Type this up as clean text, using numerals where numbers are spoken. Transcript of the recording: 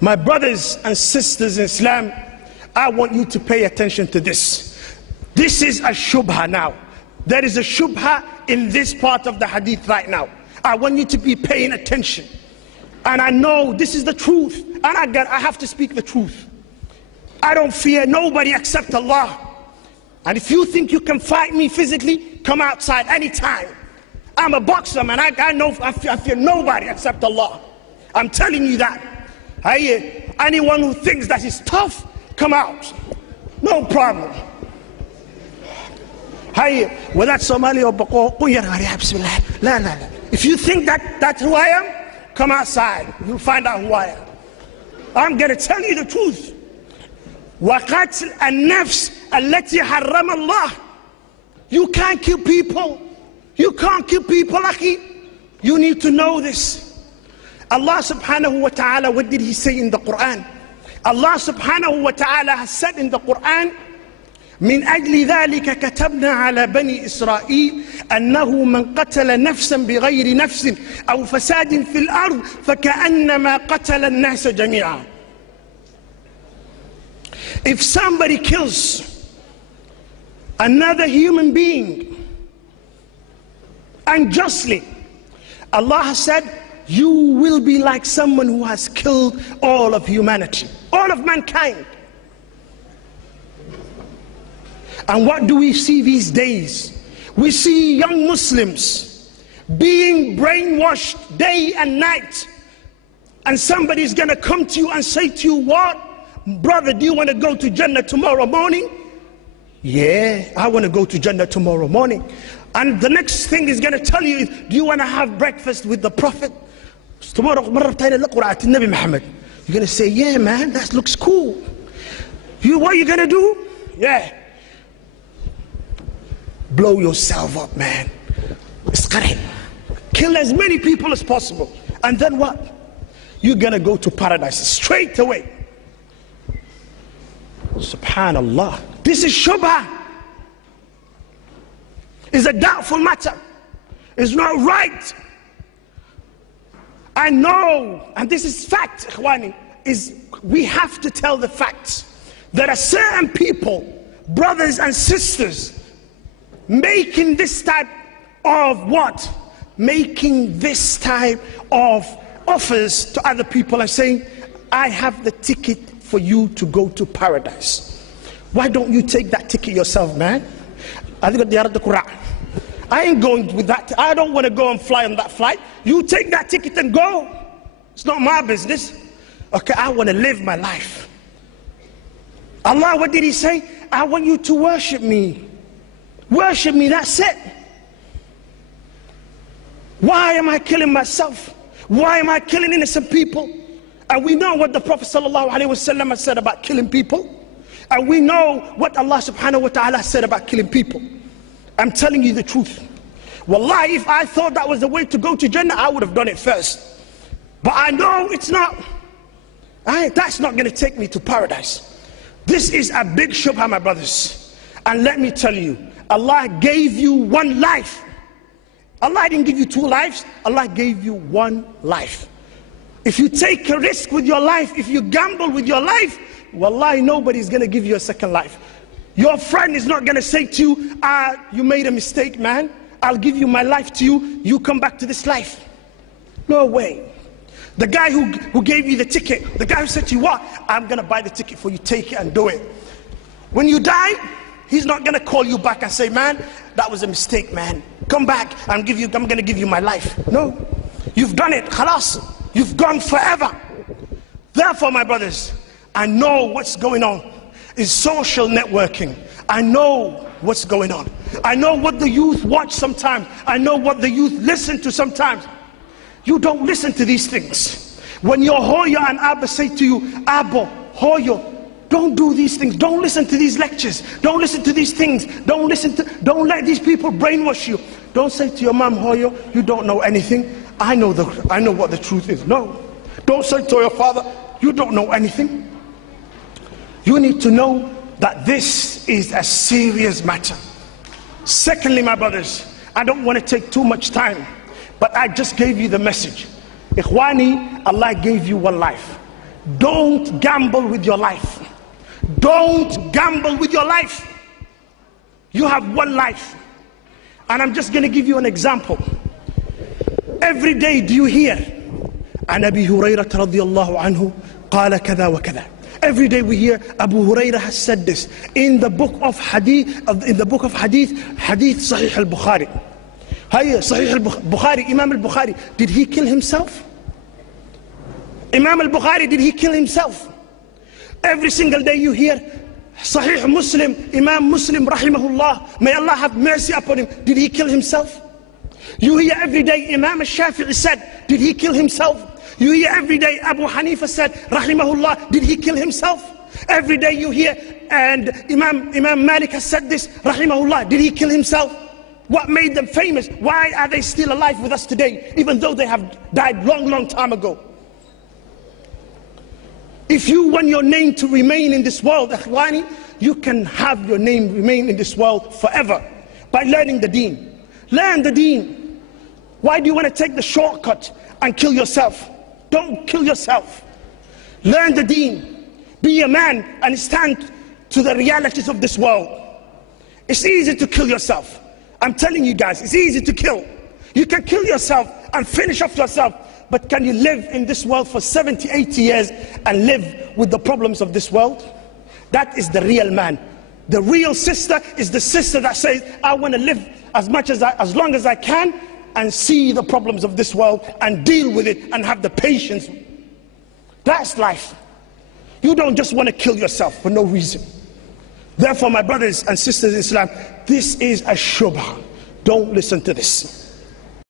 My brothers and sisters in Islam, I want you to pay attention to this. This is a shubha now. There is a shubha in this part of the hadith right now. I want you to be paying attention. And I know this is the truth. And I have to speak the truth. I don't fear nobody except Allah. And if you think you can fight me physically, come outside anytime. I'm a boxer, man. I fear nobody except Allah. I'm telling you that. Anyone who thinks that is tough, come out. No problem. Whether Somali or Bako, if you think that's who I am, come outside. You'll find out who I am. I'm going to tell you the truth. وَقَتْلَ النَّفْسِ الَّتِي حَرَّمَ اللَّهِ. You can't kill people. You can't kill people, akhi. You need to know this. Allah subhanahu wa ta'ala, what did he say in the Quran? Allah subhanahu wa ta'ala has said in the Quran, من أجل ذلك كتبنا على بني إسرائيل أنه من قتل نفسا بغير نفس أو فساد في الأرض فكأنما قتل الناس جميعا. If somebody kills another human being unjustly, Allah has said, you will be like someone who has killed all of humanity, all of mankind. And what do we see these days? We see young Muslims being brainwashed day and night. And somebody's gonna come to you and say to you, what? Brother, do you want to go to Jannah tomorrow morning? Yeah, I want to go to Jannah tomorrow morning. And the next thing he's going to tell you is, do you want to have breakfast with the Prophet? Tomorrow, you're going to say, yeah, man, that looks cool. What are you going to do? Yeah. Blow yourself up, man. Kill as many people as possible. And then what? You're going to go to paradise straight away. Subhanallah. This is shubha. It's a doubtful matter. It's not right. I know, and this is fact, ikhwani, is we have to tell the facts. There are certain people, brothers and sisters, making this type of what? Making this type of offers to other people and saying, I have the ticket for you to go to paradise. Why don't you take that ticket yourself, man? I ain't going with that. I don't want to go and fly on that flight. You take that ticket and go. It's not my business. Okay, I want to live my life. Allah, what did he say? I want you to worship me. Worship me, that's it. Why am I killing myself? Why am I killing innocent people? And we know what the Prophet ﷺ has said about killing people. And we know what Allah subhanahu wa ta'ala said about killing people. I'm telling you the truth. Wallahi, if I thought that was the way to go to Jannah, I would have done it first. But I know it's not. That's not going to take me to paradise. This is a big shubha, my brothers. And let me tell you, Allah gave you one life. Allah didn't give you two lives. Allah gave you one life. If you take a risk with your life, if you gamble with your life, wallahi, nobody's going to give you a second life. Your friend is not going to say to you, you made a mistake, man. I'll give you my life to you. You come back to this life. No way. The guy who gave you the ticket, the guy who said to you, what? I'm going to buy the ticket for you. Take it and do it. When you die, he's not going to call you back and say, man, that was a mistake, man. Come back. I'm going to give you my life. No. You've done it. Khalas. You've gone forever. Therefore, my brothers, I know what's going on in social networking. I know what's going on. I know what the youth watch sometimes. I know what the youth listen to sometimes. You don't listen to these things. When your Hoya and Abba say to you, Abba, Hoya, don't do these things. Don't listen to these lectures. Don't listen to these things. Don't let these people brainwash you. Don't say to your mom, Hoya, you don't know anything. I know what the truth is. No. Don't say to your father, you don't know anything. You need to know that this is a serious matter. Secondly, my brothers, I don't want to take too much time, but I just gave you the message. Ikhwani, Allah gave you one life. Don't gamble with your life. Don't gamble with your life. You have one life. And I'm just going to give you an example. Every day do you hear, عن أبي هريرة رضي الله عنه قال كذا وكذا. Every day we hear Abu Hurairah has said this in the book of hadith, hadith Sahih al-Bukhari. Sahih al-Bukhari, Imam al-Bukhari, did he kill himself? Imam al-Bukhari, did he kill himself? Every single day you hear Sahih Muslim, Imam Muslim rahimahullah, may Allah have mercy upon him, did he kill himself? You hear every day Imam al-Shafi'i said, did he kill himself? You hear every day Abu Hanifa said, rahimahullah, did he kill himself? Every day you hear, and Imam Malik has said this, rahimahullah, did he kill himself? What made them famous? Why are they still alive with us today, even though they have died long time ago? If you want your name to remain in this world, Ikhwani, you can have your name remain in this world forever by learning the deen. Learn the deen. Why do you want to take the shortcut and kill yourself? Don't kill yourself. Learn the deen. Be a man and stand to the realities of this world. It's easy to kill yourself. I'm telling you guys, it's easy to kill. You can kill yourself and finish off yourself, but can you live in this world for 70, 80 years and live with the problems of this world? That is the real man. The real sister is the sister that says, I want to live as long as I can and see the problems of this world and deal with it and have the patience. That's life. You don't just want to kill yourself for no reason. Therefore, my brothers and sisters in Islam, this is a shubha. Don't listen to this.